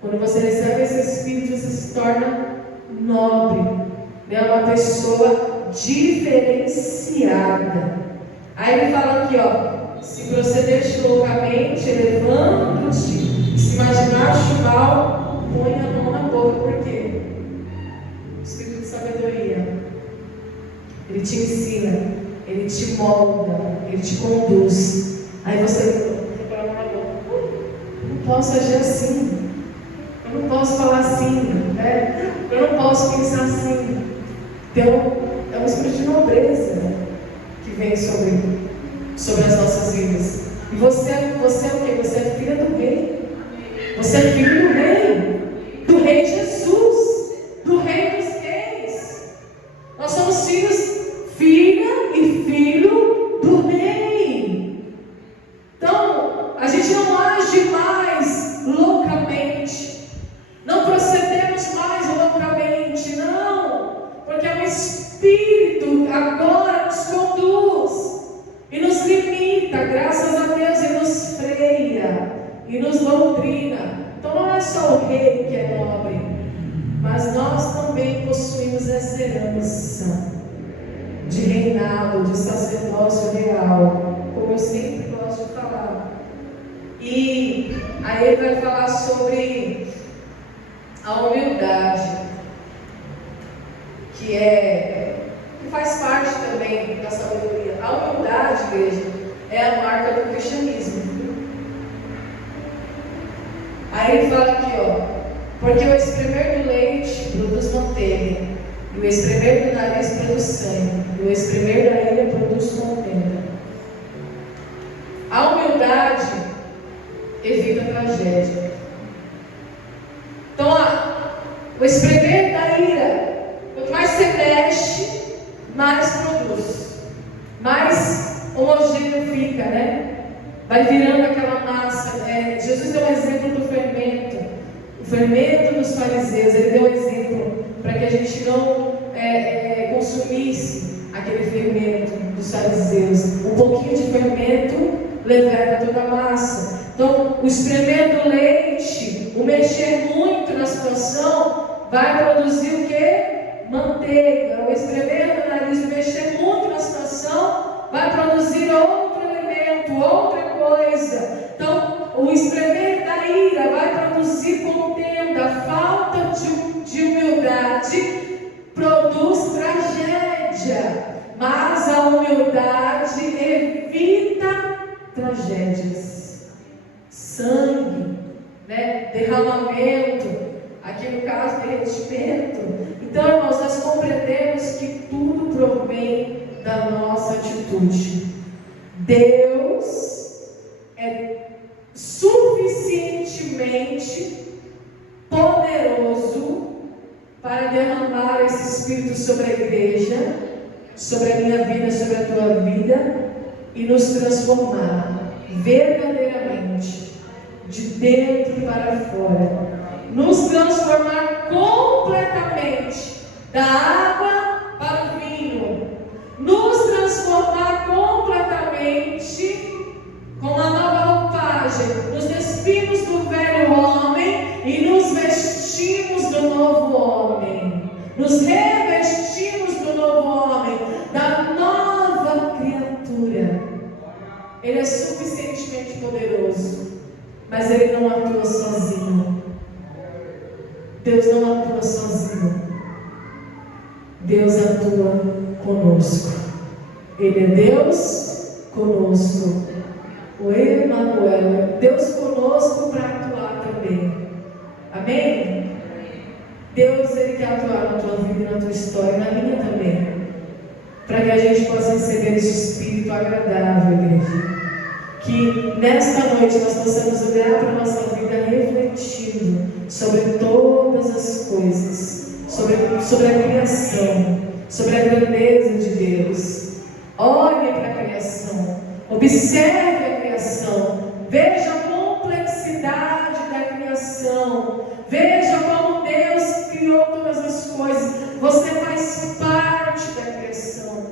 Quando você recebe esse espírito, você se torna nobre, é uma pessoa diferenciada. Aí ele fala aqui, ó: se procederes loucamente, levanta-te, se imaginaste mal, põe a mão na boca. Por quê? O espírito de sabedoria, ele te ensina, ele te molda, ele te conduz. Aí você põe a mão na boca. Eu não posso agir assim, eu não posso falar assim, né? Eu não posso pensar assim. Então, é um espírito de nobreza que vem sobre as nossas vidas. E você é o quê? Você é filha do rei. Você é filho do rei Jesus, do rei dos reis. Nós somos filha e filho do rei. Então, a gente não age mais loucamente, não procedemos mais loucamente, não, porque é o Espírito agora nos conduz e nos limita. Graças a Deus, Ele nos freia e nos doutrina. Então não é só o rei que é nobre, mas nós também possuímos essa herança de reinado, de sacerdócio real, como eu sempre gosto de falar. E aí ele vai falar sobre a humildade, que faz parte também da sabedoria. A humildade, igreja, é a marca do cristianismo. Aí ele fala aqui, ó: porque o espremer do leite produz manteiga, e o espremer do nariz produz sangue, e o espremer da ira produz contenda. A humildade evita a tragédia. Então, o espremer da ira, quanto mais você mexe, mais produz, mais homogêneo fica, né? Vai virando aquela massa. Jesus deu um exemplo do fermento, o fermento dos fariseus. Ele deu um exemplo para que a gente não consumisse aquele fermento dos fariseus. Um pouquinho de fermento levanta toda a massa. Então, o espremer do leite, o mexer muito na situação, vai produzir o quê? Manteiga. O espremer do nariz, o mexer muito na situação, vai produzir outro elemento, outra coisa. Então, o espremer da ira vai produzir contenda. A falta de humildade produz tragédia, mas a humildade evita tragédias. Sangue, né? Derramamento, aqui no caso, derretimento. Então, irmãos, nós compreendemos que tudo provém da nossa atitude. Deus é suficientemente poderoso para derramar esse Espírito sobre a igreja, sobre a minha vida, sobre a tua vida, e nos transformar verdadeiramente, de dentro para fora, nos transformar completamente da água para o vinho, nos transformar completamente com uma nova roupagem, nos despimos do velho homem e nos vestimos do novo homem, nos revestimos do novo homem, da nova criatura. Ele é suficientemente poderoso, mas Ele não atua sozinho. Deus não atua sozinho. Deus atua conosco. Ele é Deus conosco. O Emanuel, Deus conosco para atuar também. Amém? Deus, Ele quer atuar na tua vida, na tua história, na minha também. Para que a gente possa receber esse Espírito agradável, igreja. Que nesta noite nós possamos olhar para a nossa vida refletindo sobre todas as coisas, sobre a criação, sobre a grandeza de Deus. Olhe para a criação, observe a criação, veja a complexidade da criação, veja como Deus criou todas as coisas. Você faz parte da criação,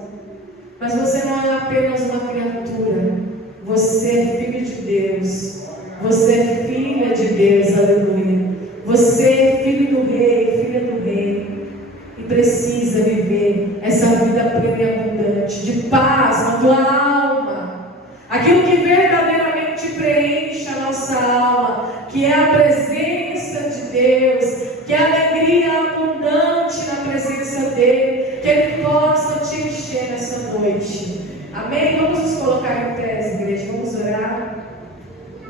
mas você não é apenas uma criatura. Você é filho de Deus, você é filha de Deus, aleluia. Você é filho do Rei, filha do Rei, e precisa viver essa vida plena e abundante, de paz na tua alma, aquilo que verdadeiramente preenche a nossa alma, que é a presença de Deus, que é a alegria abundante na presença dEle, que Ele possa te encher nessa noite. Amém? Vamos nos colocar em pé, igreja, vamos orar.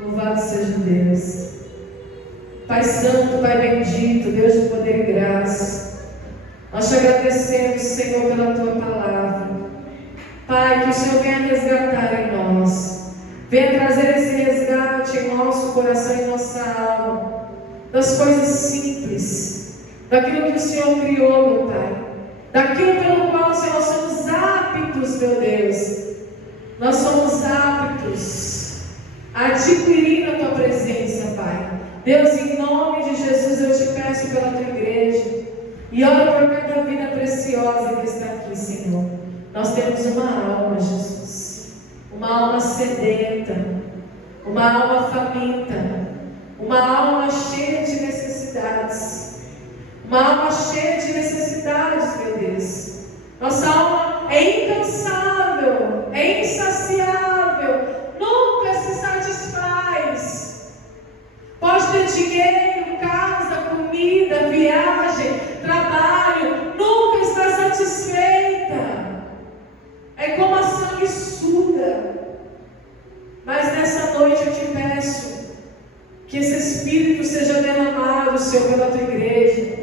Louvado seja Deus. Pai Santo, Pai bendito, Deus de poder e graça, nós te agradecemos, Senhor, pela Tua palavra. Pai, que o Senhor venha resgatar em nós, venha trazer esse resgate em nosso coração e nossa alma, das coisas simples, daquilo que o Senhor criou, meu Pai, daquilo pelo qual, Senhor, nós somos aptos, meu Deus. Nós somos aptos a adquirir a Tua presença, Pai. Deus, em nome de Jesus, eu te peço pela Tua igreja e oro por cada vida preciosa que está aqui, Senhor. Nós temos uma alma, Jesus, uma alma sedenta, uma alma faminta, uma alma cheia de necessidades, uma alma cheia de necessidades, meu Deus. Nossa alma é incansável, é insaciável, nunca se satisfaz. Pode ter dinheiro, casa, comida, viagem, trabalho, nunca está satisfeita. É como a sanguessuga. Mas nessa noite eu te peço que esse Espírito seja derramado, Senhor, pela Tua igreja.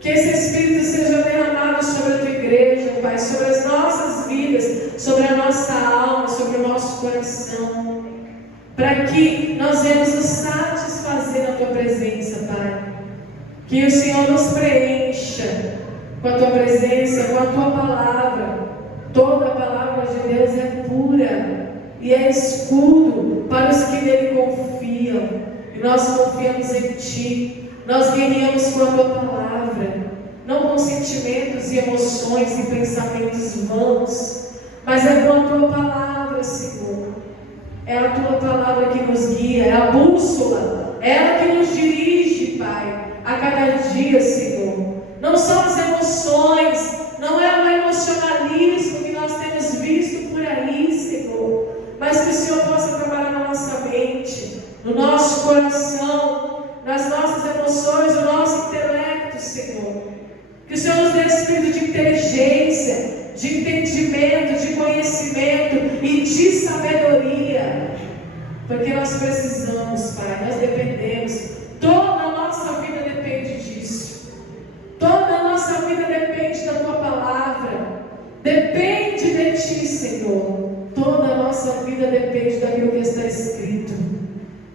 Que esse Espírito seja derramado sobre a Tua igreja, Pai, sobre as nossas vidas, sobre a nossa alma, sobre o nosso coração, para que nós venhamos nos satisfazer na Tua presença, Pai. Que o Senhor nos preencha com a Tua presença, com a Tua palavra. Toda a palavra de Deus é pura e é escudo para os que nele confiam. E nós confiamos em Ti. Nós guerreamos com a Tua palavra, não com sentimentos e emoções e pensamentos vãos, mas é com a Tua palavra, Senhor. É a Tua palavra que nos guia, é a bússola, é ela que nos dirige, Pai, a cada dia, Senhor. Não são as emoções, não é o emocionalismo que nós temos visto por aí, Senhor, mas que o Senhor possa trabalhar na nossa mente, no nosso coração, nas nossas emoções, no nosso intelecto, Senhor. Que o Senhor nos dê espírito de inteligência, de entendimento, de conhecimento e de sabedoria, porque nós precisamos, Pai, nós dependemos, toda a nossa vida depende disso, toda a nossa vida depende da Tua palavra, depende de Ti, Senhor, toda a nossa vida depende daquilo que está escrito.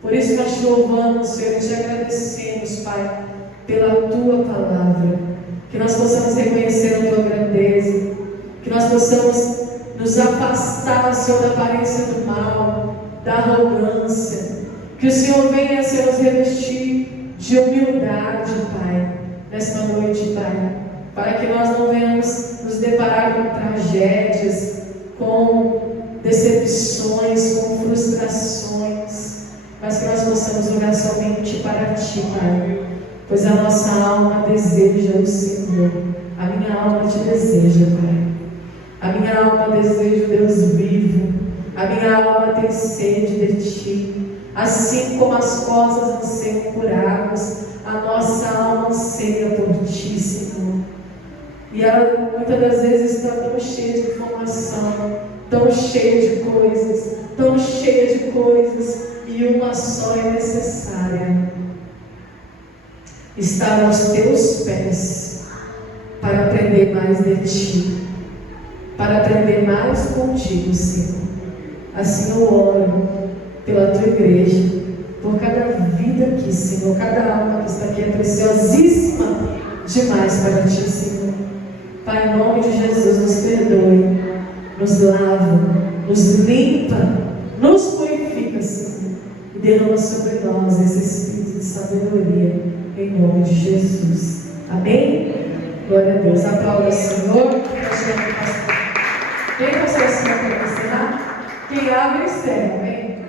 Por isso nós te louvamos, Senhor, e te agradecemos, Pai, pela Tua palavra. Que nós possamos reconhecer a Tua grandeza, que nós possamos nos nos afastar, Senhor, da aparência do mal, da arrogância. Que o Senhor venha, Senhor, nos revestir de humildade, Pai, nesta noite, Pai, para que nós não venhamos nos deparar com tragédias, com decepções, com frustrações, mas que nós possamos olhar somente para Ti, Pai, pois a nossa alma deseja o Senhor. A minha alma Te deseja, Pai. A minha alma deseja o Deus vivo. A minha alma tem sede de Ti. Assim como as costas anseiam por águas, a nossa alma anseia por Ti, Senhor. E ela muitas das vezes está tão cheia de informação, tão cheia de coisas, e uma só é necessária: estar aos Teus pés, para aprender mais de Ti, para aprender mais contigo, Senhor. Assim eu oro pela Tua igreja, por cada vida aqui, Senhor. Cada alma que está aqui é preciosíssima demais para Ti, Senhor. Pai, em nome de Jesus, nos perdoe, nos lava, nos limpa, nos purifica, Senhor, e derrama sobre nós esse espírito de sabedoria, em nome de Jesus. Amém? Glória a Deus. Aplauda o Senhor. Quem você assina para ensinar? Quem abre, encerra. Amém?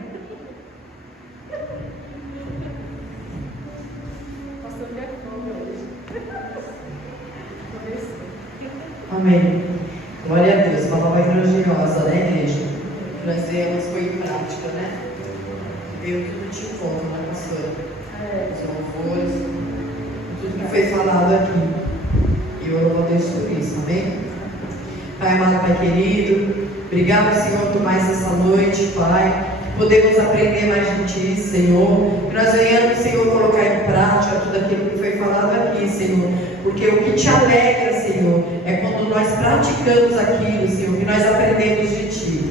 Amém. Glória a Deus. Uma palavra grandiosa, né, igreja? Nós vemos, foi em prática, né? Veio tudo de encontro, né, pastora? Os louvores, tudo que foi falado aqui. E eu louvo a Deus por isso, amém? Pai amado, Pai querido, obrigado, Senhor, por mais essa noite, Pai. Podemos aprender mais de Ti, Senhor. Que nós venhamos, Senhor, colocar em prática tudo aquilo que foi falado aqui, Senhor. Porque o que Te alegra, Senhor, é quando nós praticamos aquilo, Senhor, que nós aprendemos de Ti.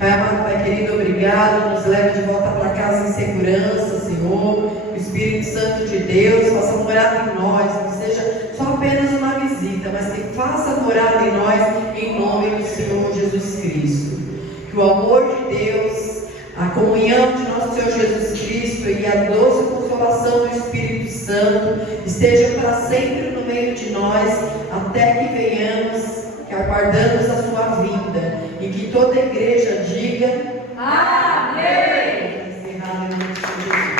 Pai amado, Pai querido, obrigado. Nos leva de volta para casa em segurança, Senhor. O Espírito Santo de Deus faça morada em nós. Não seja só apenas uma visita, mas que faça morada em nós, em nome do Senhor Jesus Cristo. Que o amor de Deus, a comunhão de nosso Senhor Jesus Cristo e a doce consolação do Espírito Santo estejam para sempre no meio de nós, até que venhamos, que aguardamos a sua vinda, e que toda a igreja diga amém. Encerrado em nome de Jesus.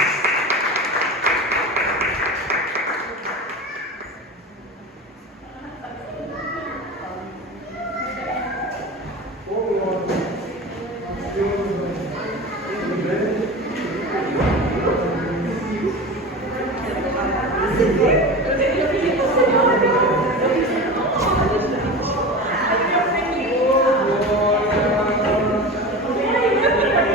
Deus,